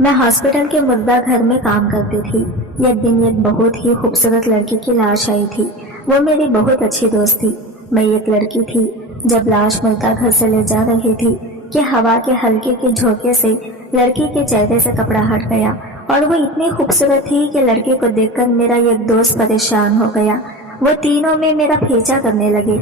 میں ہاسپٹل کے مردہ گھر میں کام کرتی تھی۔ ایک دن ایک بہت ہی خوبصورت لڑکی کی لاش آئی تھی۔ وہ میری بہت اچھی دوست تھی۔ میں ایک لڑکی تھی جب لاش مردہ گھر سے لے جا رہی تھی کہ ہوا کے ہلکے کے جھونکے سے لڑکی کے چہرے سے کپڑا ہٹ گیا اور وہ اتنی خوبصورت تھی کہ لڑکی کو دیکھ کر میرا ایک دوست پریشان ہو گیا۔ وہ تینوں میں میرا پیچھا کرنے لگے۔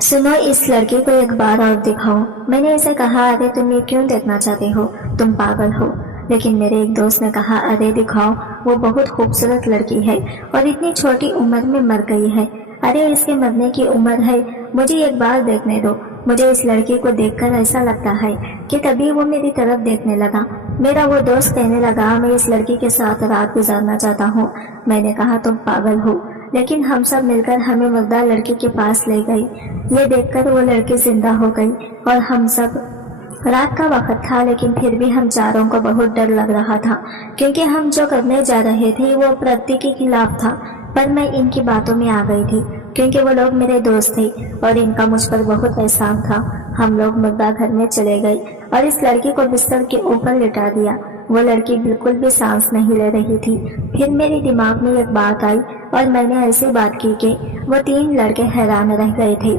سنو، اس لڑکی کو ایک بار اور دکھاؤ۔ میں نے اسے کہا، ارے تم یہ کیوں دیکھنا چاہتے ہو؟ تم پاگل ہو۔ لیکن میرے ایک دوست نے کہا، ارے دکھاؤ، وہ بہت خوبصورت لڑکی ہے اور اتنی چھوٹی عمر میں مر گئی ہے۔ ارے اس کے مرنے کی عمر ہے، مجھے ایک بار دیکھنے دو۔ مجھے اس لڑکی کو دیکھ کر ایسا لگتا ہے کہ تبھی وہ میری طرف دیکھنے لگا۔ میرا وہ دوست کہنے لگا، میں اس لڑکی کے ساتھ رات گزارنا چاہتا ہوں۔ میں نے کہا، تم پاگل ہو۔ لیکن ہم سب مل کر ہمیں مردہ لڑکی کے پاس لے گئی۔ یہ دیکھ کر وہ لڑکی زندہ ہو گئی اور ہم سب، رات کا وقت تھا لیکن پھر بھی ہم چاروں کو بہت ڈر لگ رہا تھا کیونکہ ہم جو کرنے جا رہے تھے وہ پرکرتی کے خلاف تھا۔ پر میں ان کی باتوں میں آ گئی تھی کیونکہ وہ لوگ میرے دوست تھے اور ان کا مجھ پر بہت احسان تھا۔ ہم لوگ مردہ گھر میں چلے گئے اور اس لڑکی کو بستر کے اوپر لٹا دیا۔ وہ لڑکی بالکل بھی سانس نہیں لے رہی تھی۔ پھر میرے دماغ میں ایک بات آئی اور میں نے ایسی بات کی کہ وہ تین لڑکے حیران رہ گئے تھے۔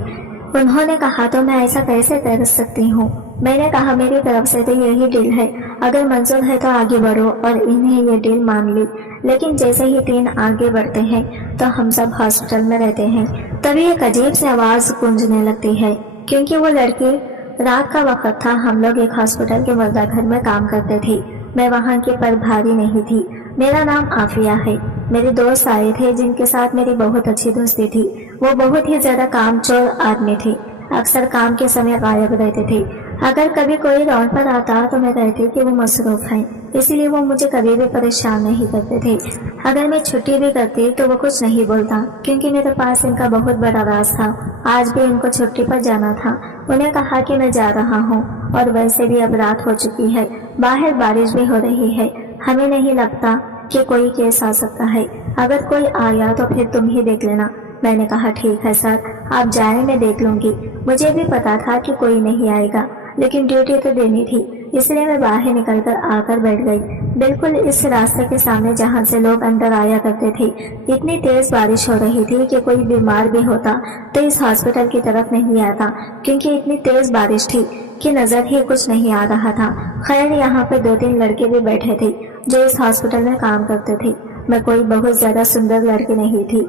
انہوں نے کہا، تو میں ایسا کیسے کر سکتی ہوں؟ میں نے کہا، میری طرف سے تو یہی ڈیل ہے، اگر منظور ہے تو آگے بڑھو، اور انہیں یہ ڈیل مان لی۔ لیکن جیسے ہی تین آگے بڑھتے ہیں تو ہم سب ہاسپٹل میں رہتے ہیں، تبھی ایک عجیب سی آواز گونجنے لگتی ہے کیونکہ وہ لڑکی، رات کا وقت تھا، ہم لوگ ایک ہاسپٹل کے مردہ گھر میں کام کرتے تھے۔ میں وہاں کی پر بھاری نہیں تھی۔ میرا نام عافیہ ہے۔ میرے دوست آئے تھے جن کے ساتھ میری بہت اچھی دوستی تھی۔ وہ بہت ہی زیادہ کام چور آدمی تھے، اکثر کام کے سمے غائب رہتے تھے۔ اگر کبھی کوئی راؤنڈ پر آتا تو میں کہتی کہ وہ مصروف ہیں، اسی لیے وہ مجھے کبھی بھی پریشان نہیں کرتے تھے۔ اگر میں چھٹی بھی کرتی تو وہ کچھ نہیں بولتا کیونکہ میرے پاس ان کا بہت بڑا راز تھا۔ آج بھی ان کو چھٹی پر جانا تھا۔ انہیں کہا کہ میں جا رہا ہوں اور ویسے بھی اب رات ہو چکی ہے، باہر بارش بھی ہو رہی ہے، ہمیں نہیں لگتا کہ کوئی کیس آ سکتا ہے۔ اگر کوئی آیا تو پھر تم ہی دیکھ لینا۔ میں نے کہا، ٹھیک ہے سر، آپ جائیں، میں دیکھ لوں گی۔ مجھے بھی پتا تھا کہ کوئی نہیں آئے گا لیکن ڈیوٹی تو دینی تھی، اس لیے میں باہر نکل کر آ کر بیٹھ گئی، بالکل اس راستے کے سامنے جہاں سے لوگ اندر آیا کرتے تھے۔ اتنی تیز بارش ہو رہی تھی کہ کوئی بیمار بھی ہوتا تو اس ہاسپٹل کی طرف نہیں آتا کیونکہ اتنی تیز بارش تھی کہ نظر ہی کچھ نہیں آ رہا تھا۔ خیر، یہاں پہ دو تین لڑکے بھی بیٹھے تھے جو اس ہاسپٹل میں کام کرتے تھے۔ میں کوئی بہت زیادہ سندر لڑکی نہیں تھی،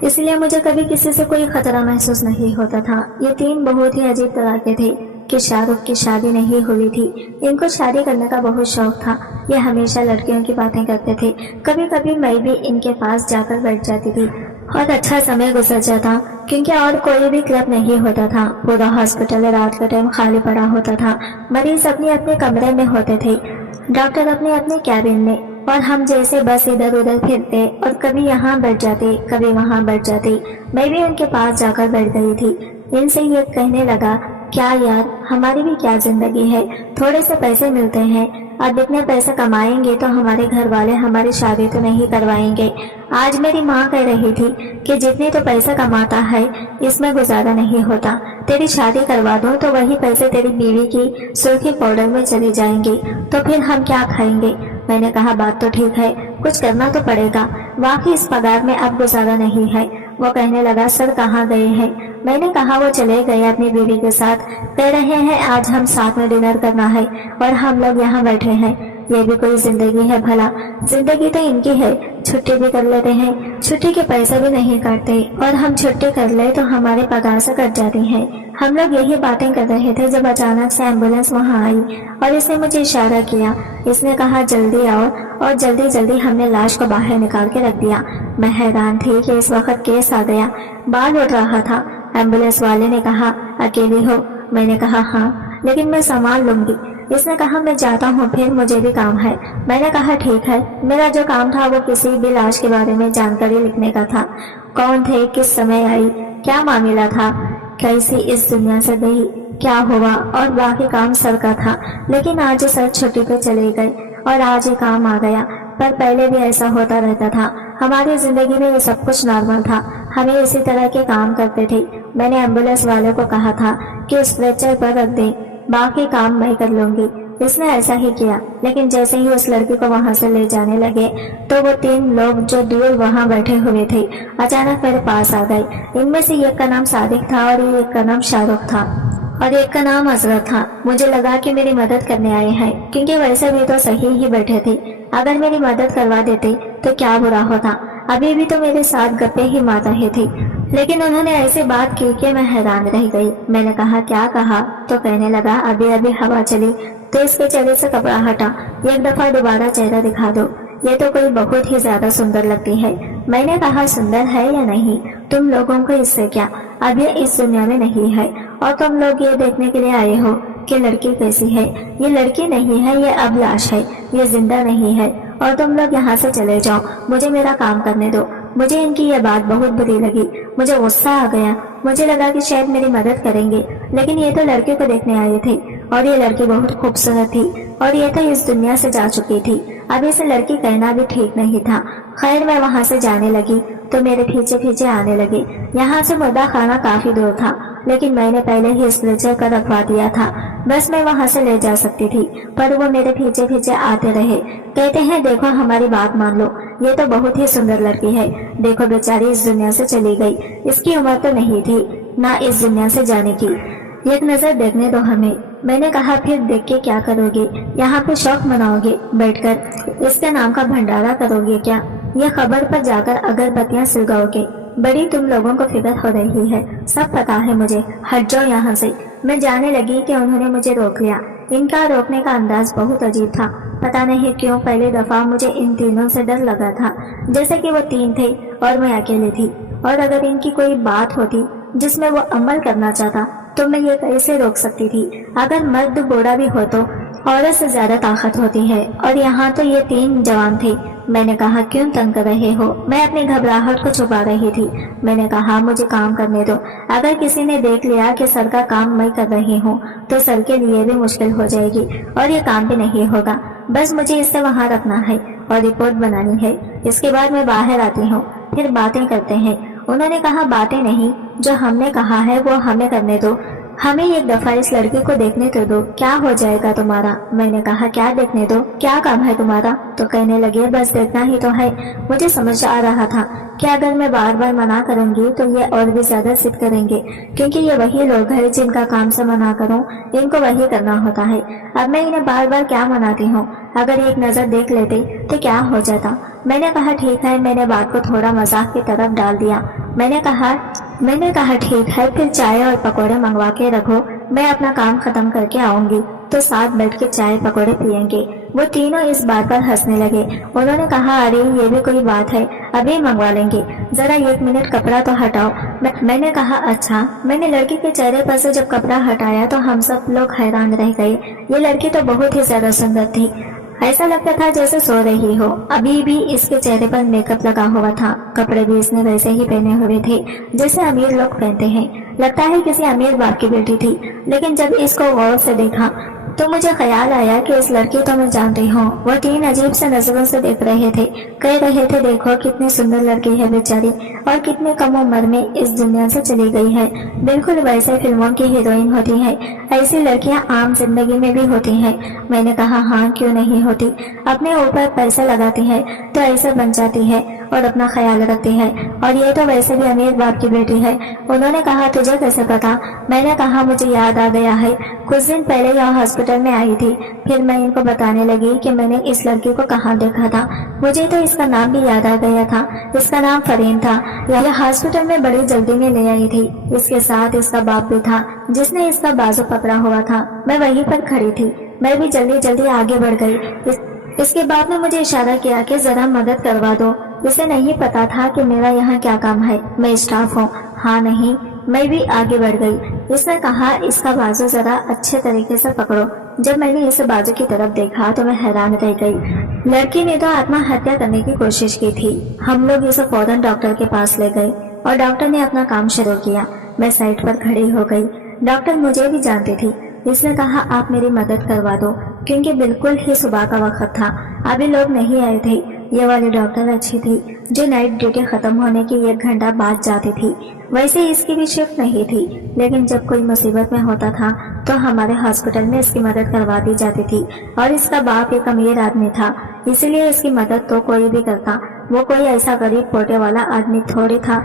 اس لیے مجھے کبھی کسی سے کوئی خطرہ محسوس نہیں ہوتا تھا۔ یہ تین بہت ہی عجیب طرح کے تھے کہ شاہ رخ کی شادی نہیں ہوئی تھی، ان کو شادی کرنے کا بہت شوق تھا۔ یہ ہمیشہ لڑکیوں کی باتیں کرتے تھے۔ کبھی کبھی میں بھی ان کے پاس جا کر بیٹھ جاتی تھی اور اچھا سمے گزر جاتا کیونکہ اور کوئی بھی کلب نہیں ہوتا تھا۔ پورا ہاسپٹل رات کا ٹائم خالی پڑا ہوتا تھا۔ مریض اپنے اپنے کمرے میں ہوتے تھے، ڈاکٹر اپنے اپنے کیبن میں، اور ہم جیسے بس ادھر ادھر پھرتے اور کبھی یہاں بیٹھ جاتے کبھی وہاں بیٹھ جاتے۔ میں بھی ان کے پاس جا کر بیٹھ گئی تھی۔ ان سے یہ کہنے لگا، کیا یار، ہماری بھی کیا زندگی ہے، تھوڑے سے پیسے ملتے ہیں، اب اتنے پیسے کمائیں گے تو ہمارے گھر والے ہماری شادی تو نہیں کروائیں گے۔ آج میری ماں کہہ رہی تھی کہ جتنے تو پیسہ کماتا ہے اس میں گزارا نہیں ہوتا، تیری شادی کروا دو تو وہی پیسے تیری بیوی کی سرخی پاؤڈر میں چلے جائیں گے، تو پھر ہم کیا کھائیں گے؟ میں نے کہا، بات تو ٹھیک ہے، کچھ کرنا تو پڑے گا، واقعی اس پگار میں اب گزارا نہیں ہے۔ وہ کہنے لگا، سر کہاں گئے ہیں؟ میں نے کہا، وہ چلے گئے اپنی بیوی کے ساتھ، کہہ رہے ہیں آج ہم ساتھ میں ڈنر کرنا ہے اور ہم لوگ یہاں بیٹھے ہیں۔ یہ بھی کوئی زندگی ہے بھلا؟ زندگی تو ان کی ہے، چھٹی بھی کر لیتے ہیں، چھٹی کے پیسے بھی نہیں کاٹتے، اور ہم چھٹی کر لے تو ہمارے پگار سے کٹ جاتی ہیں۔ ہم لوگ یہی باتیں کر رہے تھے جب اچانک سے ایمبولینس وہاں آئی اور اس نے مجھے اشارہ کیا۔ اس نے کہا، جلدی آؤ، اور جلدی جلدی ہم نے لاش کو باہر نکال کے رکھ دیا۔ میں حیران تھی کہ اس وقت کیس آ گیا، بال اٹھ رہا تھا۔ ایمبولینس والے نے کہا، اکیلی ہو؟ میں نے کہا، ہاں، لیکن میں سنبھال لوں گی۔ اس نے کہا، میں جاتا ہوں، پھر مجھے بھی کام ہے۔ میں نے کہا، ٹھیک ہے۔ میرا جو کام تھا وہ کسی بھی لاش کے بارے میں جانکاری لکھنے کا تھا، کون تھے، کس سمے آئی، کیا معاملہ تھا، کیسی اس دنیا سے گئی، کیا ہوا، اور باقی کام سر کا تھا۔ لیکن آج سر چھٹی پہ چلے گئے اور آج یہ کام آ گیا، پر پہلے بھی ایسا ہوتا رہتا تھا۔ ہماری زندگی میں یہ سب کچھ نارمل تھا، ہمیں اسی طرح کے کام کرتے تھے۔ میں نے ایمبولینس والے کو کہا تھا کہ اسٹریچر پر رکھ دیں، باقی کام میں کر لوں گی۔ इसने ऐसा ही किया, लेकिन जैसे ही उस लड़की को वहां से ले जाने लगे तो वो 3 लोग जो दूर वहां बैठे हुए थे अचानक मेरे पास आ गए। इनमें से एक का नाम सादिक था और एक का नाम शाहरुख था और एक का नाम अजरत था। मुझे लगा कि मेरी मदद करने आए हैं, क्योंकि वैसे भी तो सही ही बैठे थे। अगर मेरी मदद करवा देते तो क्या बुरा होता, अभी भी तो मेरे साथ गप्पे ही मार रहे थे। लेकिन उन्होंने ऐसी बात की कि मैं हैरान रह गई। मैंने कहा क्या कहा, तो कहने लगा अभी अभी हवा चली तो इसके चेहरे से कपड़ा हटा, एक दफा दोबारा चेहरा दिखा दो, ये तो कोई बहुत ही ज्यादा सुंदर लगती है। मैंने कहा सुंदर है या नहीं, तुम लोगों को इससे क्या, अब ये इस दुनिया में नहीं है और तुम लोग ये देखने के लिए आए हो कि लड़की कैसी है। ये लड़की नहीं है, ये अब लाश है, ये जिंदा नहीं है और तुम लोग यहाँ से चले जाओ, मुझे मेरा काम करने दो। मुझे इनकी ये बात बहुत बुरी लगी, मुझे गुस्सा आ गया। मुझे लगा कि शायद मेरी मदद करेंगे, लेकिन ये तो लड़के को देखने आए थे और ये लड़की बहुत खूबसूरत थी और ये तो इस दुनिया से जा चुकी थी। अब इसे लड़की कहना भी ठीक नहीं था। खैर मैं वहां से जाने लगी तो मेरे पीछे पीछे आने लगे। यहाँ से मुर्दा खाना काफी दूर था, लेकिन मैंने पहले ही स्ट्रेचर कर रखवा दिया था, बस मैं वहां से ले जा सकती थी, पर वो मेरे पीछे पीछे आते रहे। कहते हैं देखो हमारी बात मान लो, ये तो बहुत ही सुंदर लड़की है, देखो बेचारी इस दुनिया से चली गई, इसकी उम्र तो नहीं थी ना इस दुनिया से जाने की, एक नजर देखने दो हमें। मैंने कहा फिर देख के क्या करोगे, यहाँ पे शौक मनाओगे बैठकर, इसके नाम का भंडारा करोगे क्या, यह खबर पर जाकर अगरबत्तियां सुलगाओगे। बड़ी तुम लोगों को फिक्र हो रही है, सब पता है मुझे, हट जाओ यहाँ से। मैं जाने लगी कि उन्होंने मुझे रोक लिया। इनका रोकने का अंदाज बहुत अजीब था, पता नहीं क्यों पहली दफा मुझे इन तीनों से डर लगा था, जैसे कि वो 3 थे और मैं अकेली थी, और अगर इनकी कोई बात होती जिसमें वो अमल करना चाहता तो मैं ये कैसे रोक सकती थी। अगर मर्द बूढ़ा भी हो तो औरत से ज्यादा ताकत होती है, और यहाँ तो ये 3 जवान थे। मैंने कहा क्यों तंग कर रहे हो, मैं अपनी घबराहट को छुपा रही थी। मैंने कहा मुझे काम करने दो, अगर किसी ने देख लिया कि सर का काम मैं कर रही हूँ तो सर के लिए भी मुश्किल हो जाएगी और ये काम भी नहीं होगा। बस मुझे इससे वहाँ रखना है और रिपोर्ट बनानी है, इसके बाद मैं बाहर आती हूँ, फिर बातें करते हैं। उन्होंने कहा बातें नहीं, जो हमने कहा है वो हमें करने दो, हमें एक दफा इस लड़की को देखने तो दो, क्या हो जाएगा तुम्हारा। मैंने कहा क्या देखने दो, क्या काम है तुम्हारा। तो कहने लगे बस देखना ही तो है। मुझे समझ आ रहा था कि अगर मैं बार बार मना करूंगी तो ये और भी ज्यादा जिद करेंगे, क्योंकि ये वही लोग हैं जिनका काम से मना करूं इनको वही करना होता है। अब मैं इन्हें बार बार क्या मनाती हूँ, अगर एक नजर देख लेते तो क्या हो जाता। मैंने कहा ठीक है, मैंने बात को थोड़ा मजाक की तरफ डाल दिया। मैंने कहा ठीक है, फिर चाय और पकौड़े मंगवा के रखो, मैं अपना काम खत्म करके आऊंगी तो साथ बैठ के चाय पकौड़े पियेंगे। वो तीनों इस बात पर हंसने लगे। उन्होंने कहा अरे ये भी कोई बात है, अभी मंगवा लेंगे, जरा 1 मिनट कपड़ा तो हटाओ। मैंने कहा अच्छा। मैंने लड़की के चेहरे पर से जब कपड़ा हटाया तो हम सब लोग हैरान रह गए। ये लड़की तो बहुत ही ज्यादा सुंदर थी, ऐसा लगता था जैसे सो रही हो। अभी भी इसके चेहरे पर मेकअप लगा हुआ था, कपड़े भी इसने वैसे ही पहने हुए थे जैसे अमीर लोग पहनते हैं। लगता है किसी अमीर बाप की बेटी थी। लेकिन जब इसको गौर से देखा तो मुझे ख्याल आया कि इस लड़की को मैं जानती हूँ। वो 3 अजीब से नजरों से देख रहे थे, कह रहे थे देखो कितनी सुंदर लड़की है बेचारी, और कितने कम उम्र में इस दुनिया से चली गई है। बिल्कुल वैसे फिल्मों की हीरोइन होती है, ऐसी लड़कियां आम जिंदगी में भी होती हैं। मैंने कहा हाँ क्यों नहीं होती, अपने ऊपर पैसा लगाती है तो ऐसे बन जाती है और अपना ख्याल रखती है, और ये तो वैसे भी अमीर बाप की बेटी है। उन्होंने कहा तुझे कैसे पता। मैंने कहा मुझे याद आ गया है, कुछ दिन पहले यह हॉस्पिटल में आई थी। फिर मैं इनको बताने लगी कि मैंने इस लड़की को कहाँ देखा था। मुझे तो इसका नाम भी याद आ गया था, इसका नाम फरीन था। यह हॉस्पिटल में बड़ी जल्दी में ले आई थी, इसके साथ इसका बाप भी था जिसने इसका बाजू पकड़ा हुआ था। मैं वहीं पर खड़ी थी, मैं भी जल्दी जल्दी आगे बढ़ गई। इसके बाद में मुझे इशारा किया कि जरा मदद करवा दो। इसे नहीं पता था कि मेरा यहाँ क्या काम है, मैं स्टाफ हूँ। हाँ नहीं, मैं भी आगे बढ़ गई। इसने कहा इसका बाजू जरा अच्छे तरीके से पकड़ो। जब मैंने इस बाजू की तरफ देखा तो मैं हैरान रह गई। लड़की ने तो आत्महत्या करने की कोशिश की थी। हम लोग इसे फौरन डॉक्टर के पास ले गए और डॉक्टर ने अपना काम शुरू किया। मैं साइड पर खड़ी हो गई। डॉक्टर मुझे भी जानती थी। इसने कहा आप मेरी मदद करवा दो, क्योंकि बिल्कुल ही सुबह का वक्त था, अभी लोग नहीं आए थे। ये वाली डॉक्टर अच्छी थी, जो नाइट ड्यूटी खत्म होने के 1 घंटा बाद जाती थी। वैसे इसकी भी शिफ्ट नहीं थी, लेकिन जब कोई मुसीबत में होता था तो हमारे हॉस्पिटल में इसकी मदद करवा दी जाती थी। और इसका बाप एक अमीर आदमी था, इसीलिए इसकी मदद तो कोई भी करता। वो कोई ऐसा गरीब पोटे वाला आदमी थोड़ी था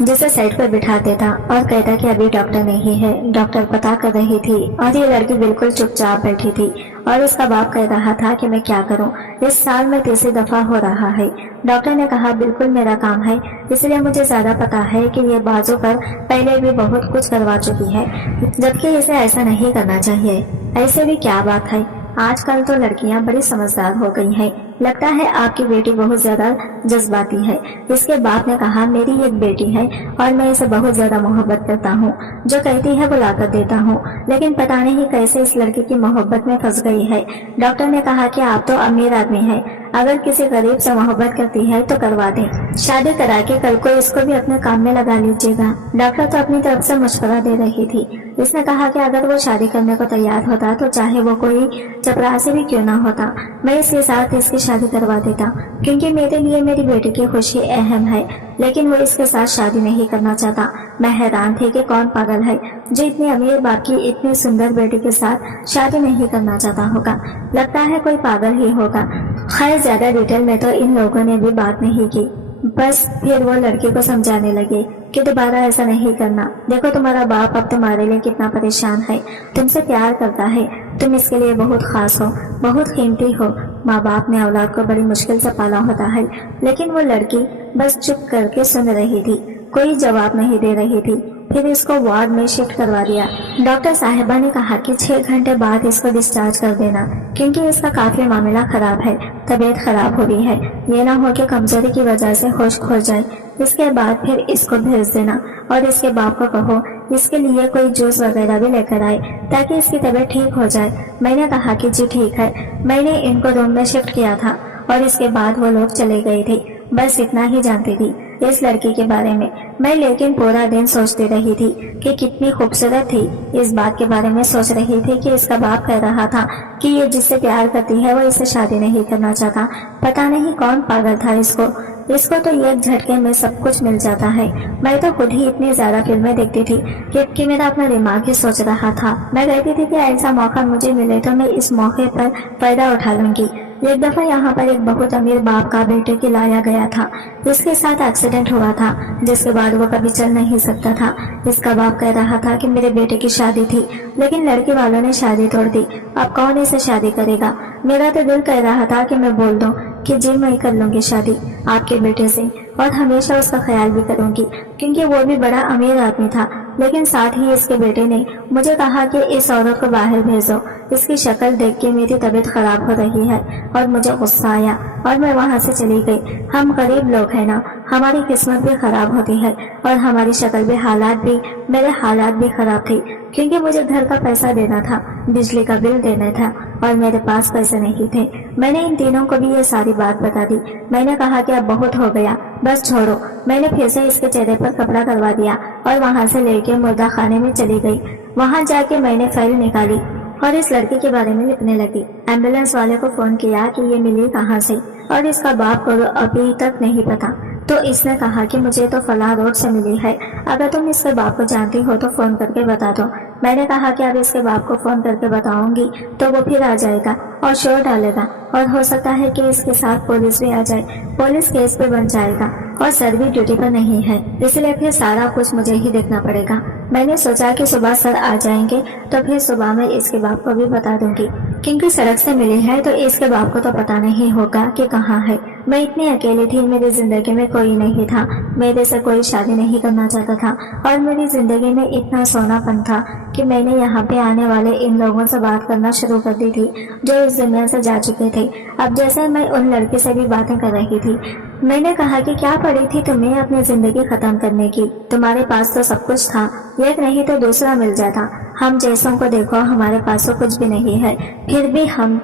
जिसे साइड पर बिठा देता और कहता कि अभी डॉक्टर नहीं है। डॉक्टर पता कर रही थी और ये लड़की बिल्कुल चुपचाप बैठी थी और इसका बाप कह रहा था कि मैं क्या करूं, इस साल में तीसरी दफा हो रहा है। डॉक्टर ने कहा बिल्कुल मेरा काम है, इसलिए मुझे ज्यादा पता है कि ये बाजू पर पहले भी बहुत कुछ करवा चुकी है, जबकि इसे ऐसा नहीं करना चाहिए। ऐसे भी क्या बात है, आजकल तो लड़कियां बड़ी समझदार हो गई हैं। लगता है आपकी बेटी बहुत ज्यादा जज्बाती है। इसके बाप ने कहा मेरी एक बेटी है और मैं इसे बहुत ज्यादा मोहब्बत करता हूँ, जो कहती है वो लाकर देता हूँ, लेकिन पता नहीं कैसे इस लड़की की मोहब्बत में फंस गई है। डॉक्टर ने कहा कि आप तो अमीर आदमी हैं, अगर किसी गरीब से मोहब्बत करती है तो करवा दें, शादी करा के कल को इसको भी अपने काम में लगा लीजिएगा। डॉक्टर तो अपनी तरफ से मशवरा दे रही थी। इसने कहा कि अगर वो शादी करने को तैयार होता तो चाहे वो कोई चपरासी भी क्यों ना होता, मैं इसके साथ इसकी शादी करवा देता, क्योंकि मेरे लिए मेरी बेटी की खुशी अहम है। लेकिन वो इसके साथ शादी नहीं करना चाहता। मैं हैरान थी कि कौन पागल है जो इतनी अमीर बाप की इतनी सुंदर बेटी के साथ शादी नहीं करना चाहता होगा। लगता है कोई पागल ही होगा। खैर ज्यादा डिटेल में तो इन लोगों ने भी बात नहीं की। बस फिर वो लड़की को समझाने लगे कि दोबारा ऐसा नहीं करना। देखो तुम्हारा बाप अब तुम्हारे लिए कितना परेशान है, तुमसे प्यार करता है, तुम इसके लिए बहुत खास हो, बहुत कीमती हो। माँ बाप ने औलाद को बड़ी मुश्किल से पाला होता है। लेकिन वो लड़की बस चुप करके सुन रही थी, कोई जवाब नहीं दे रही थी। फिर इसको वार्ड में शिफ्ट करवा दिया। डॉक्टर साहिबा ने कहा कि 6 घंटे बाद इसको डिस्चार्ज कर देना, क्योंकि इसका काफी मामला खराब है, तबीयत खराब हो रही है, ये ना हो कि कमजोरी की वजह से होश खो जाए। इसके बाद फिर इसको भेज देना और इसके बाप को कहो इसके लिए कोई जूस वगैरह भी लेकर आए ताकि इसकी तबीयत ठीक हो जाए। मैंने कहा कि जी ठीक है। मैंने इनको रूम में शिफ्ट किया था और इसके बाद वो लोग चले गए थे। बस इतना ही जानती थी इस लड़की के बारे में मैं, लेकिन पूरा दिन सोचती रही थी कि कितनी खूबसूरत थी। इस बात के बारे में सोच रही थी कि इसका बाप कह रहा था कि ये जिससे प्यार करती है वो इससे शादी नहीं करना चाहता। पता नहीं कौन पागल था इसको तो एक झटके में सब कुछ मिल जाता है। मैं तो खुद ही इतनी ज्यादा फिल्में देखती थी कि मेरा अपना दिमाग ही सोच रहा था। मैं कहती थी कि ऐसा मौका मुझे मिले तो मैं इस मौके पर फायदा उठा लूंगी। एक दफा यहाँ पर एक बहुत अमीर बाप का बेटे को लाया गया था। इसके साथ एक्सीडेंट हुआ था, जिसके बाद वो कभी चल नहीं सकता था। इसका बाप कह रहा था कि मेरे बेटे की शादी थी, लेकिन लड़की वालों ने शादी तोड़ दी। अब कौन इसे शादी करेगा? मेरा तो दिल कह रहा था कि मैं बोल दूं कि जी मैं कर लूंगी शादी आपके बेटे से और हमेशा उसका ख्याल भी करूंगी, क्योंकि वो भी बड़ा अमीर आदमी था। लेकिन साथ ही इसके बेटे ने मुझे कहा कि इस औरत को बाहर भेजो, इसकी शक्ल देख के मेरी तबीयत खराब हो रही है। और मुझे गुस्सा आया और मैं वहां से चली गई। हम गरीब लोग हैं ना, हमारी किस्मत भी खराब होती है और हमारी शक्ल भी, मेरे हालात भी खराब थे, क्योंकि मुझे घर का पैसा देना था, बिजली का बिल देना था और मेरे पास पैसे नहीं थे। मैंने इन तीनों को भी ये सारी बात बता दी। मैंने कहा कि अब बहुत हो गया, बस छोड़ो। मैंने फिर से इसके चेहरे पर कपड़ा करवा दिया और वहां से लेके मुर्दा खाने में चली गई। वहां जाके मैंने फाइल निकाली और इस लड़की के बारे में लिखने लगी। एम्बुलेंस वाले को फोन किया कि ये मिली कहाँ से, और इसका बाप को अभी तक नहीं पता। तो इसने कहा कि मुझे तो फलां रोड से मिली है, अगर तुम इसके बाप को जानती हो तो फोन करके बता दो। मैंने कहा कि अब इसके बाप को फोन करके बताऊंगी तो वो फिर आ जाएगा और शोर डालेगा और हो सकता है कि इसके साथ पुलिस भी आ जाए। पुलिस केस पे बन जाएगा और सर भी ड्यूटी पर नहीं है, इसलिए फिर सारा कुछ मुझे ही देखना पड़ेगा। मैंने सोचा कि सुबह सर आ जाएंगे तो फिर सुबह मैं इसके बाप को भी बता दूंगी, क्योंकि सड़क से मिली है तो इसके बाप को तो पता नहीं होगा कि कहाँ है। मैं इतनी अकेली थी, मेरी जिंदगी में कोई नहीं था, मेरे से कोई शादी नहीं करना चाहता था और मेरी जिंदगी में इतना सोनापन था कि मैंने यहाँ पे आने वाले इन लोगों से बात करना शुरू कर दी थी जो इस दुनिया से जा चुके थे। अब जैसे मैं उन लड़की से भी बातें कर रही थी, मैंने कहा कि क्या पड़ी थी तुम्हें अपनी जिंदगी खत्म करने की, तुम्हारे पास तो सब कुछ था, एक नहीं तो दूसरा मिल जाता। हम जैसों को देखो, हमारे पास तो कुछ भी नहीं है, फिर भी हम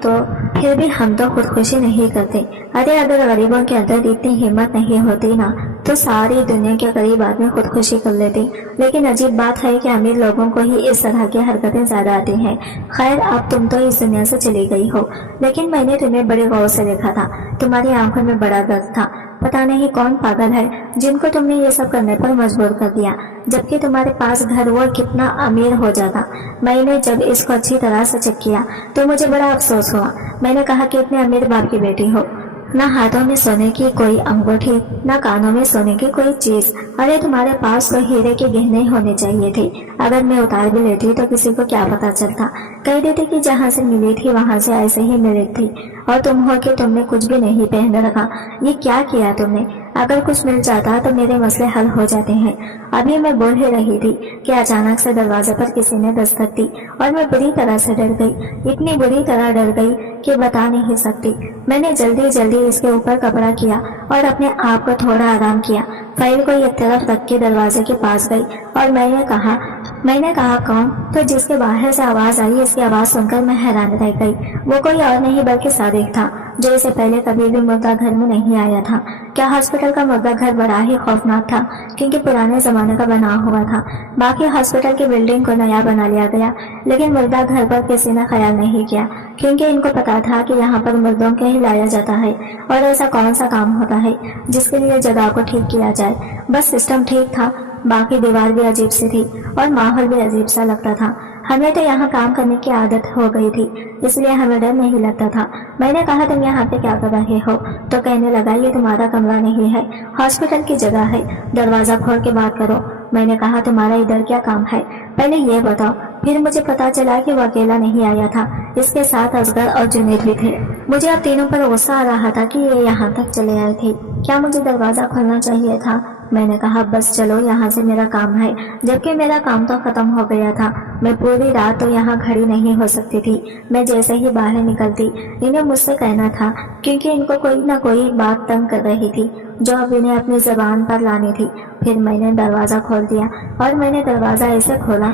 तो खुदकुशी नहीं करते। अरे अगर गरीबों के अंदर इतनी हिम्मत नहीं होती ना تو ساری دنیا کے غریب آدمی خودکشی کر لیتے، لیکن عجیب بات ہے کہ امیر لوگوں کو ہی اس طرح کی حرکتیں زیادہ آتی ہیں۔ خیر، اب تم تو اس دنیا سے چلی گئی ہو، لیکن میں نے تمہیں بڑے غور سے دیکھا تھا، تمہاری آنکھوں میں بڑا درد تھا۔ پتہ نہیں کون پاگل ہے جن کو تم نے یہ سب کرنے پر مجبور کر دیا، جبکہ تمہارے پاس گھر وہ کتنا امیر ہو جاتا۔ میں نے جب اس کو اچھی طرح سے چیک کیا تو مجھے بڑا افسوس ہوا۔ میں نے کہا کہ اتنے امیر باپ کی بیٹی ہو، نہ ہاتھوں میں سونے کی کوئی انگوٹھی، نہ کانوں میں سونے کی کوئی چیز، ارے تمہارے پاس تو ہیرے کے گہنے ہونے چاہیے تھے۔ اگر میں اتار بھی لیتی تو کسی کو کیا پتا چلتا، کہہ دیتے کہ جہاں سے ملی تھی وہاں سے ایسے ہی ملی تھی، اور تم ہو کہ تم نے کچھ بھی نہیں پہن رکھا۔ یہ کیا کیا تم نے؟ اگر کچھ مل جاتا تو میرے مسئلے حل ہو جاتے ہیں۔ ابھی میں بول ہی رہی تھی کہ اچانک سے دروازے پر کسی نے دستک دی اور میں بری طرح سے ڈر گئی، اتنی بری طرح ڈر گئی کہ بتا نہیں سکتی۔ میں نے جلدی جلدی اس کے اوپر کپڑا کیا اور اپنے آپ کو تھوڑا آرام کیا، فائل کو ایک طرف رکھ کے دروازے کے پاس گئی اور میں نے کہا کون؟ تو جس کے باہر سے آواز آئی، اس کی آواز سن کر میں حیران رہ گئی۔ وہ کوئی اور نہیں بلکہ صادق تھا، جو اسے پہلے کبھی بھی مردہ گھر میں نہیں آیا تھا۔ کیا ہاسپٹل کا مردہ گھر بڑا ہی خوفناک تھا، کیونکہ پرانے زمانے کا بنا ہوا تھا۔ باقی ہاسپٹل کی بلڈنگ کو نیا بنا لیا گیا، لیکن مردہ گھر پر کسی نے خیال نہیں کیا، کیونکہ ان کو پتا تھا کہ یہاں پر مردوں کو ہی لایا جاتا ہے، اور ایسا کون سا کام ہوتا ہے جس کے لیے جگہ کو ٹھیک کیا جائے۔ بس سسٹم ٹھیک تھا، باقی دیوار بھی عجیب سی تھی اور ماحول بھی عجیب سا لگتا تھا۔ ہمیں تو یہاں کام کرنے کی عادت ہو گئی تھی، اس لیے ہمیں ڈر نہیں لگتا تھا۔ میں نے کہا تم یہاں پہ کیا کر رہے ہو؟ تو کہنے لگا یہ تمہارا کمرہ نہیں ہے، ہاسپٹل کی جگہ ہے، دروازہ کھول کے بات کرو۔ میں نے کہا تمہارا ادھر کیا کام ہے، پہلے یہ بتاؤ۔ پھر مجھے پتا چلا کہ وہ اکیلا نہیں آیا تھا، اس کے ساتھ اصغر اور جنید بھی تھے۔ مجھے اب تینوں پر غصہ آ رہا تھا کہ یہ یہاں تک چلے آئے تھے۔ کیا مجھے دروازہ کھولنا چاہیے تھا؟ میں نے کہا بس چلو یہاں سے، میرا کام ہے، جبکہ میرا کام تو ختم ہو گیا تھا۔ میں پوری رات تو یہاں کھڑی نہیں ہو سکتی تھی۔ میں جیسے ہی باہر نکلتی انہیں مجھ سے کہنا تھا، کیونکہ ان کو کوئی نہ کوئی بات تنگ کر رہی تھی جو اب انہیں اپنی زبان پر لانی تھی۔ پھر میں نے دروازہ کھول دیا اور میں نے دروازہ ایسے کھولا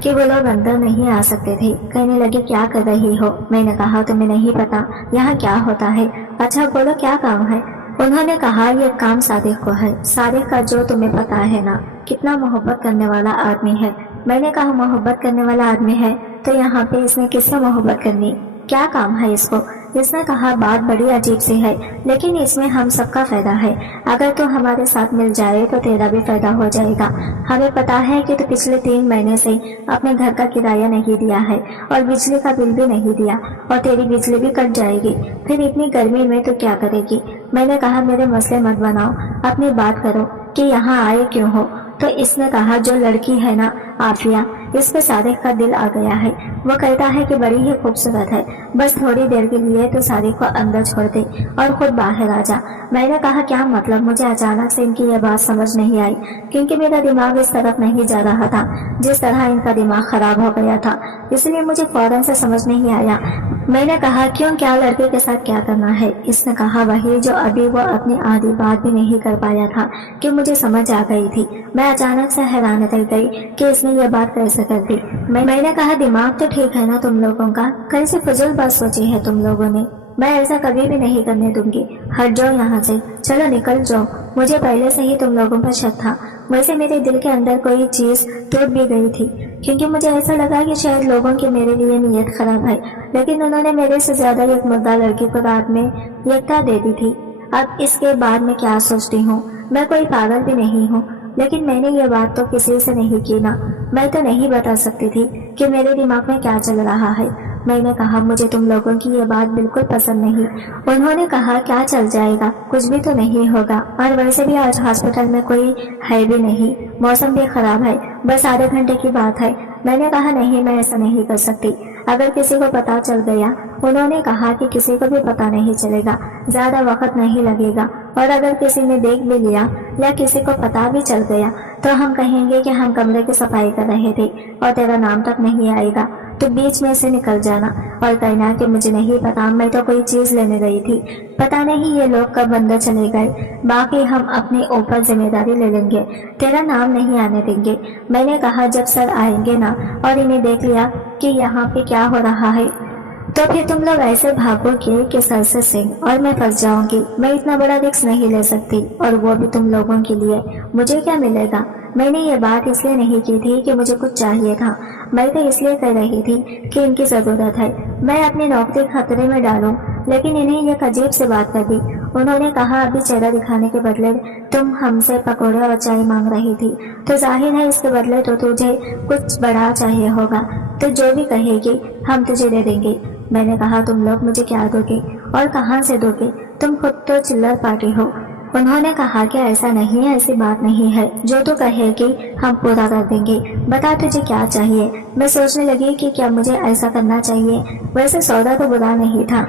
کہ وہ لوگ اندر نہیں آ سکتے تھے۔ کہنے لگے کیا کر رہی ہو؟ میں نے کہا تمہیں نہیں پتا یہاں کیا ہوتا ہے؟ اچھا بولو کیا کام ہے؟ انہوں نے کہا یہ کام صادق کو ہے، صادق کا جو تمہیں پتا ہے نا کتنا محبت کرنے والا آدمی ہے۔ میں نے کہا محبت کرنے والا آدمی ہے تو یہاں پہ اس نے کس سے محبت کرنی؟ کیا کام ہے اس کو؟ اس نے کہا بات بڑی عجیب سی ہے، لیکن اس میں ہم سب کا فائدہ ہے۔ اگر تو ہمارے ساتھ مل جائے تو تیرا بھی فائدہ ہو جائے گا۔ ہمیں پتا ہے کہ تو پچھلے 3 مہینے سے اپنے گھر کا کرایہ نہیں دیا ہے اور بجلی کا بل بھی نہیں دیا، اور تیری بجلی بھی کٹ جائے گی، پھر اتنی گرمی میں تو کیا کرے گی؟ میں نے کہا میرے مسئلے مت بناؤ، اپنی بات کرو کہ یہاں آئے کیوں ہو؟ تو اس نے کہا جو لڑکی ہے نا عافیہ، اس پہ صادق کا دل آ گیا ہے، وہ کہتا ہے کہ بڑی ہی خوبصورت ہے، بس تھوڑی دیر کے لیے تو صادق کو اندر چھوڑ دے اور خود باہر آ جا۔ میں نے کہا کیا مطلب؟ مجھے اچانک سے ان کی یہ بات سمجھ نہیں آئی، کیونکہ میرا دماغ اس طرف نہیں جا رہا تھا جس طرح ان کا دماغ خراب ہو گیا تھا، اس لیے مجھے فوراً سے سمجھ نہیں آیا۔ میں نے کہا کیوں، کیا لڑکے کے ساتھ کیا کرنا ہے؟ اس نے کہا وہی جو ابھی وہ اپنی آدھی بات بھی نہیں کر پایا تھا کہ مجھے سمجھ آ گئی تھی۔ میں اچانک سے حیران رہ گئی کہ اس نے یہ بات کیسے کر دی۔ میں نے کہا دماغ تو ٹھیک ہے نا تم لوگوں کا، کیسے فضول بات سوچی ہے تم لوگوں نے؟ میں ایسا کبھی بھی نہیں کرنے دوں گی، ہٹ جاؤ یہاں سے، چلو نکل جاؤ۔ مجھے پہلے سے ہی تم لوگوں پر شک تھا، ویسے میرے دل کے اندر کوئی چیز ٹوٹ بھی گئی تھی، کیونکہ مجھے ایسا لگا کہ شاید لوگوں کی میرے لیے نیت خراب ہے، لیکن انہوں نے میرے سے زیادہ ایک مردہ لڑکی کو رات میں یکتا دے دی تھی۔ اب اس کے بعد میں کیا سوچتی ہوں؟ میں کوئی پاگل بھی نہیں ہوں، لیکن میں نے یہ بات تو کسی سے نہیں کی نا، میں تو نہیں بتا سکتی تھی کہ میرے دماغ میں کیا چل رہا ہے۔ میں نے کہا مجھے تم لوگوں کی یہ بات بالکل پسند نہیں۔ انہوں نے کہا کیا چل جائے گا، کچھ بھی تو نہیں ہوگا، اور ویسے بھی آج ہاسپٹل میں کوئی ہے بھی نہیں، موسم بھی خراب ہے، بس آدھے گھنٹے کی بات ہے۔ میں نے کہا نہیں، میں ایسا نہیں کر سکتی، اگر کسی کو پتا چل گیا۔ انہوں نے کہا کہ کسی کو بھی پتا نہیں چلے گا، زیادہ وقت نہیں لگے گا، اور اگر کسی نے دیکھ بھی لیا یا کسی کو پتا بھی چل گیا تو ہم کہیں گے کہ ہم کمرے کی صفائی کر رہے تھے اور تیرا نام تک نہیں آئے گا، تو بیچ میں سے نکل جانا اور کہنا کہ مجھے نہیں پتا، میں تو کوئی چیز لینے گئی تھی، پتا نہیں یہ لوگ کب اندر چلے گئے، باقی ہم اپنے اوپر ذمہ داری لے لیں گے، تیرا نام نہیں آنے دیں گے۔ میں نے کہا جب سر آئیں گے نا اور انہیں دیکھ لیا کہ یہاں پہ کیا ہو رہا ہے، तो फिर तुम लोग ऐसे भागोगे कि सर से सिंह और मैं फंस जाऊंगी। मैं इतना बड़ा रिस्क नहीं ले सकती, और वो भी तुम लोगों के लिए। मुझे क्या मिलेगा? मैंने ये बात इसलिए नहीं की थी कि मुझे कुछ चाहिए था, मैं तो इसलिए कह रही थी कि इनकी ज़रूरत है। मैं अपनी नौकरी खतरे में डालूं, लेकिन इन्हें एक अजीब सी बात लगी। उन्होंने कहा, अभी चेहरा दिखाने के बदले तुम हमसे पकौड़े और चाय मांग रही थी, तो जाहिर है इसके बदले तो तुझे कुछ बड़ा चाहिए होगा, तो जो भी कहेगी हम तुझे दे देंगे। मैंने कहा, तुम लोग मुझे क्या दोगे और कहाँ से दोगे? तुम खुद तो चिल्लर पार्टी हो। उन्होंने कहा कि ऐसा नहीं है, ऐसी बात नहीं है, जो तू कहेगी हम पूरा कर देंगे। बता तुझे क्या चाहिए। मैं सोचने लगी कि क्या मुझे ऐसा करना चाहिए। वैसे सौदा तो बुरा नहीं था।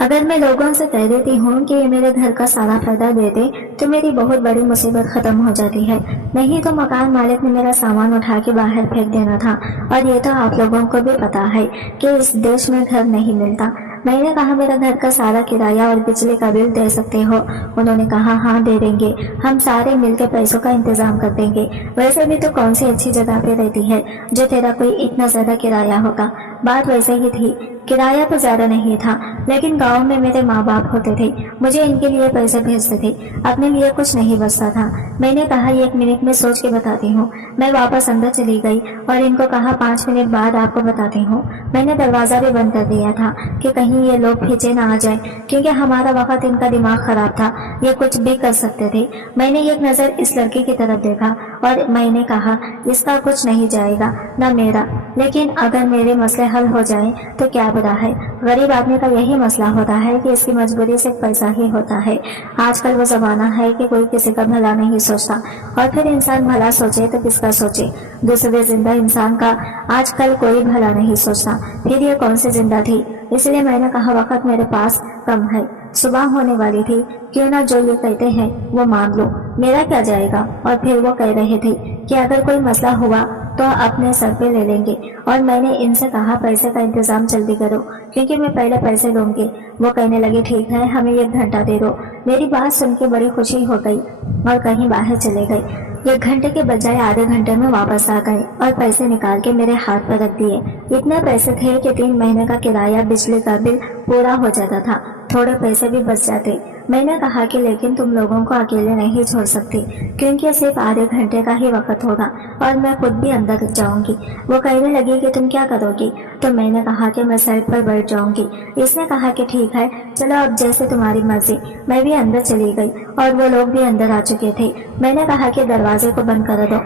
अगर मैं लोगों से कह देती हूँ कि ये मेरे घर का सारा फायदा दे दे तो मेरी बहुत बड़ी मुसीबत खत्म हो जाती है। नहीं तो मकान मालिक ने मेरा सामान उठा के बाहर फेंक देना था, और ये तो आप लोगों को भी पता है कि इस देश में घर नहीं मिलता। मैंने कहा, मेरा घर का सारा किराया और बिजली का बिल दे सकते हो? उन्होंने कहा, हाँ दे देंगे, हम सारे मिलकर पैसों का इंतजाम कर देंगे। वैसे भी तो कौन सी अच्छी जगह पे रहती है जो तेरा कोई इतना ज्यादा किराया होगा। बात वैसे ही थी, किराया तो ज्यादा नहीं था, लेकिन गांव में मेरे माँ बाप होते थे, मुझे इनके लिए पैसे भेजते थे, अपने लिए कुछ नहीं बचता था। मैंने कहा, 1 मिनट में सोच के बताती हूँ। मैं वापस अंदर चली गई और इनको कहा, 5 मिनट बाद आपको बताती हूँ। मैंने दरवाजा भी बंद कर दिया था कि कहीं ये लोग पीछे ना आ जाए, क्योंकि हमारा वक्त इनका दिमाग खराब था, ये कुछ भी कर सकते थे। मैंने एक नजर इस लड़की की तरफ देखा और मैंने कहा, इसका कुछ नहीं जाएगा, न मेरा, लेकिन अगर मेरे मसले हल हो जाए तो क्या बुरा है। गरीब आदमी का यही मसला होता है कि इसकी मजबूरी सिर्फ पैसा ही होता है। आजकल वो जमाना है कि कोई किसी का भला नहीं सोचता, और फिर इंसान भला सोचे तो किसका सोचे? दूसरे जिंदा इंसान का आजकल कोई भला नहीं सोचता, फिर ये कौन सी जिंदा थी? इसलिए मैंने कहा, वक्त मेरे पास कम है, सुबह होने वाली थी, क्यों ना जो ये कहते हैं वो मान लो, मेरा क्या जाएगा। और फिर वो कह रहे थे कि अगर कोई मसला हुआ तो अपने सर पे ले लेंगे, और मैंने इनसे कहा, पैसे का इंतजाम जल्दी करो, क्योंकि मैं पहले पैसे लूंगी। वो कहने लगे, ठीक है, हमें 1 घंटा दे दो। मेरी बात सुन के बड़ी खुशी हो गई और कहीं बाहर चले गए। 1 घंटे के बजाय आधे घंटे में वापस आ गए और पैसे निकाल के मेरे हाथ पर रख दिए। इतने पैसे थे कि 3 महीने का किराया, बिजली का बिल पूरा हो जाता था, थोड़े पैसे भी बच जाते। मैंने कहा कि लेकिन तुम लोगों को अकेले नहीं छोड़ सकती, क्योंकि सिर्फ आधे घंटे का ही वक्त होगा और मैं खुद भी अंदर जाऊंगी। वो कहने लगी कि तुम क्या करोगी? तो मैंने कहा कि मैं साइड पर बैठ जाऊंगी। इसने कहा कि ठीक है, चलो अब जैसे तुम्हारी मर्जी। मैं भी अंदर चली गई और वो लोग भी अंदर आ चुके थे। मैंने कहा कि दरवाजे को बंद कर दो।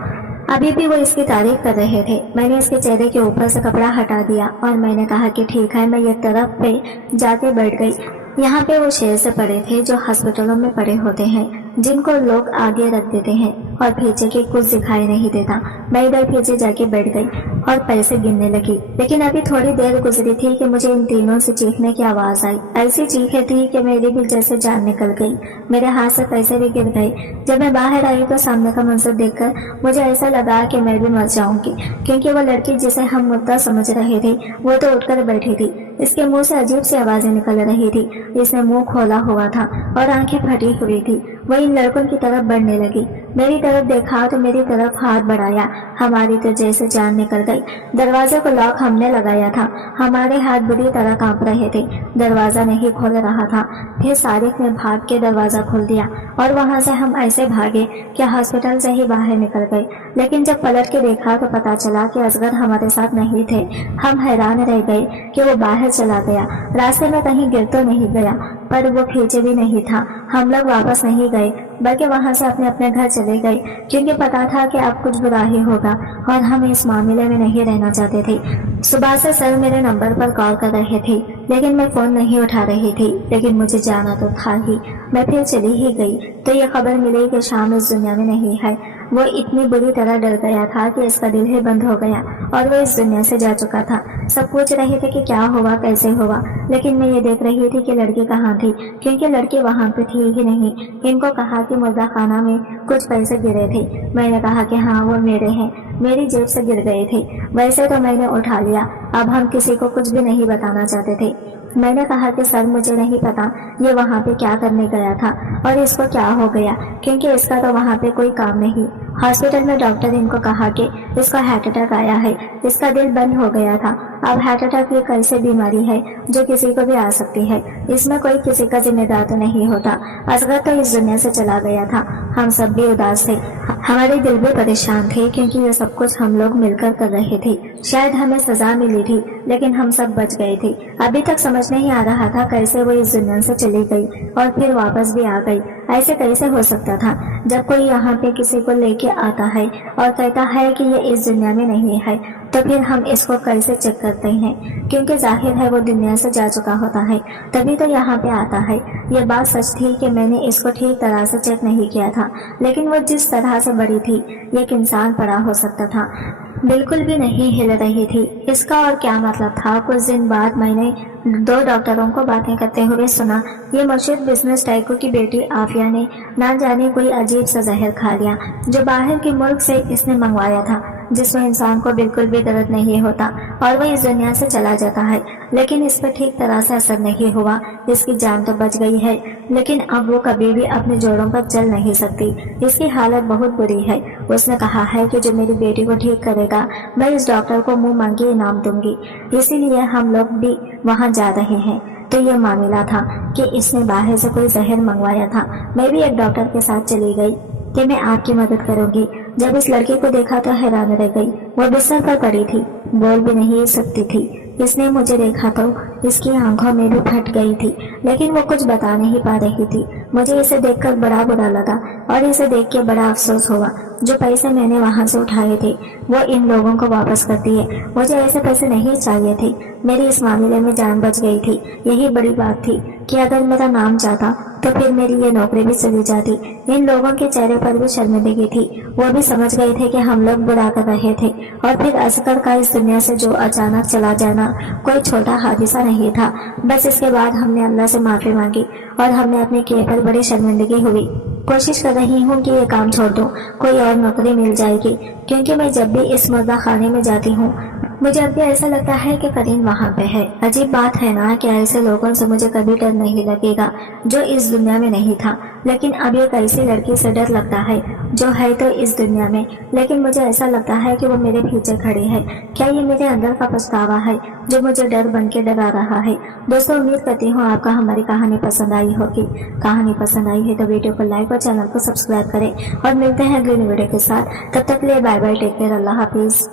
अभी भी वो इसकी तारीफ कर रहे थे। मैंने इसके चेहरे के ऊपर से कपड़ा हटा दिया और मैंने कहा कि ठीक है, मैं एक तरफ पे जाके बैठ गई। यहाँ पे वो शेर से पड़े थे जो हॉस्पिटलों में पड़े होते हैं, जिनको लोग आगे रख देते हैं और पीछे के कुछ दिखाई नहीं देता। मैं इधर पीछे जाके बैठ गई और पैसे गिनने लगी, लेकिन अभी थोड़ी देर गुजरी थी कि मुझे इन तीनों से चीखने की आवाज आई। ऐसी चीखें थी कि मेरी भी जैसे जान निकल गई, मेरे हाथ से पैसे भी गिर गए। जब मैं बाहर आई तो सामने का मंजर देखकर मुझे ऐसा लगा कि मैं भी मर जाऊंगी, क्योंकि वो लड़की जिसे हम मुद्दा समझ रहे थे वो तो उठकर बैठी थी। इसके मुंह से अजीब सी आवाजें निकल रही थी। इसने मुंह खोला हुआ था और आंखें फटी हुई थी। वो इन लड़कों की तरफ बढ़ने लगी। मेरी तरफ देखा तो मेरी तरफ हाथ बढ़ाया। हमारी तो जैसे जान निकल गई। दरवाजे को लॉक हमने लगाया था, हमारे हाथ बुरी तरह कांप रहे थे। दरवाजा नहीं खोल रहा था। फिर सारिक ने भाग के दरवाजा खोल दिया और वहां से हम ऐसे भागे कि हॉस्पिटल से ही बाहर निकल गए। लेकिन जब पलट के देखा तो पता चला कि असगर हमारे साथ नहीं थे। हम हैरान रह गए कि वो बाहर चला गया। रास्ते में कहीं गिर तो नहीं गया, पर वो पीछे भी नहीं था। हम लोग वापस नहीं गए, बल्कि वहां से अपने अपने घर चले गए, क्योंकि पता था कि अब कुछ बुरा ही होगा और हम इस मामले में नहीं रहना चाहते थे। सुबह से सर मेरे नंबर पर कॉल कर रहे थे, लेकिन मैं फोन नहीं उठा रही थी। लेकिन मुझे जाना तो था ही। मैं फिर चली ही गई तो ये खबर मिली कि शाम इस दुनिया में नहीं है। वो इतनी बुरी तरह डर गया था कि इसका दिल ही बंद हो गया और वो इस दुनिया से जा चुका था। सब पूछ रहे थे कि क्या हुआ, कैसे हुआ, लेकिन मैं ये देख रही थी कि लड़की कहाँ थी, क्योंकि लड़की वहाँ पे थी ही नहीं। इनको कहा कि मुर्दा खाना में कुछ पैसे गिरे थे। मैंने कहा कि हाँ वो मेरे हैं, मेरी जेब से गिर गए थे। वैसे तो मैंने उठा लिया, अब हम किसी को कुछ भी नहीं बताना चाहते थे। मैंने कहा कि सर मुझे नहीं पता ये वहाँ पे क्या करने गया था और इसको क्या हो गया, क्योंकि इसका तो वहाँ पे कोई काम नहीं। हॉस्पिटल में डॉक्टर इनको कहा कि इसको हार्ट अटैक आया है, इसका दिल बंद हो गया था। अब हार्ट अटैक एक ऐसी बीमारी है जो किसी को भी आ सकती है, इसमें कोई किसी का जिम्मेदार तो नहीं होता। असगर तो इस दुनिया से चला गया था, हम सब भी उदास थे, हमारे दिल भी परेशान थे क्योंकि ये सब कुछ हम लोग मिलकर कर रहे थे। शायद हमें सजा मिली थी लेकिन हम सब बच गए थे। अभी तक समझ नहीं आ रहा था कैसे वो इस दुनिया से चली गई और फिर वापस भी आ गई। ऐसे कैसे हो सकता था? जब कोई यहाँ पे किसी को लेके आता है और कहता है कि ये इस दुनिया में नहीं है, तो फिर हम इसको कैसे चेक करते हैं? क्योंकि जाहिर है वो दुनिया से जा चुका होता है, तभी तो यहाँ पे आता है। ये बात सच थी कि मैंने इसको ठीक तरह से चेक नहीं किया था, लेकिन वो जिस तरह से बड़ी थी, एक इंसान बड़ा हो सकता था, बिल्कुल भी नहीं हिल रही थी। इसका और क्या मतलब था? कुछ दिन बाद मैंने 2 डॉक्टरों को बातें करते हुए सुना। ये मुर्शिद बिजनेस टाइकू की बेटी आफिया ने ना जाने कोई अजीब सा जहर खा लिया जो बाहर के मुल्क से इसने मंगवाया था, जिसमें इंसान को बिल्कुल भी दर्द नहीं होता और वो इस दुनिया से चला जाता है। लेकिन इस पर ठीक तरह से असर नहीं हुआ। इसकी जान तो बच गई है, लेकिन अब वो कभी भी अपने जोड़ों पर चल नहीं सकती। इसकी हालत बहुत बुरी है। उसने कहा है कि जो मेरी बेटी को ठीक करेगा, मैं इस डॉक्टर को मुंह मांगी इनाम दूंगी। इसीलिए हम लोग भी वहाँ जा रहे हैं। तो ये मामला था कि इसने बाहर से कोई जहर मंगवाया था। मैं भी एक डॉक्टर के साथ चली गई कि मैं आपकी मदद करूंगी। जब इस लड़की को देखा तो हैरान रह गई। वो बिस्तर पर पड़ी थी, बोल भी नहीं सकती थी। इसने मुझे देखा तो इसकी आंखों में भी फट गई थी, लेकिन वो कुछ बता नहीं पा रही थी। मुझे इसे देखकर बड़ा बुरा लगा और इसे देख के बड़ा अफसोस हुआ। जो पैसे मैंने वहां से उठाए थे वो इन लोगों को वापस कर दिए। मुझे ऐसे पैसे नहीं चाहिए थे। मेरी इस मामले में जान बच गई थी। यही बड़ी बात थी कि अगर मेरा नाम जाता तो फिर मेरी ये नौकरी भी चली जाती। इन लोगों के चेहरे पर भी शर्मिंदगी थी। वो भी समझ गए थे कि हम लोग बुरा कर रहे थे। और फिर असगर का इस दुनिया से जो अचानक चला जाना कोई छोटा हादसा नहीं था। बस इसके बाद हमने अल्लाह से माफी मांगी और हमने अपने किए पर बड़ी शर्मिंदगी हुई। कोशिश कर रही हूँ कि ये काम छोड़ दूँ, कोई और नौकरी मिल जाएगी, क्योंकि मैं जब भी इस मुर्दा खाने में जाती हूँ मुझे अब भी ऐसा लगता है कि करीम वहाँ पे है। अजीब बात है ना कि ऐसे लोगों से मुझे कभी डर नहीं लगेगा जो इस दुनिया में नहीं था, लेकिन अब एक ऐसी लड़की से डर लगता है जो है तो इस दुनिया में, लेकिन मुझे ऐसा लगता है कि वो मेरे पीछे खड़ी है। क्या ये मेरे अंदर का पछतावा है जो मुझे डर बन के डरा रहा है? दोस्तों, उम्मीद करती हूँ आपका हमारी कहानी पसंद आई होगी। कहानी पसंद आई है तो वीडियो को लाइक और चैनल को सब्सक्राइब करें और मिलते हैं अगली वीडियो के साथ। तब तक के लिए बाय बाय, टेक केयर, अल्लाह हाफिज।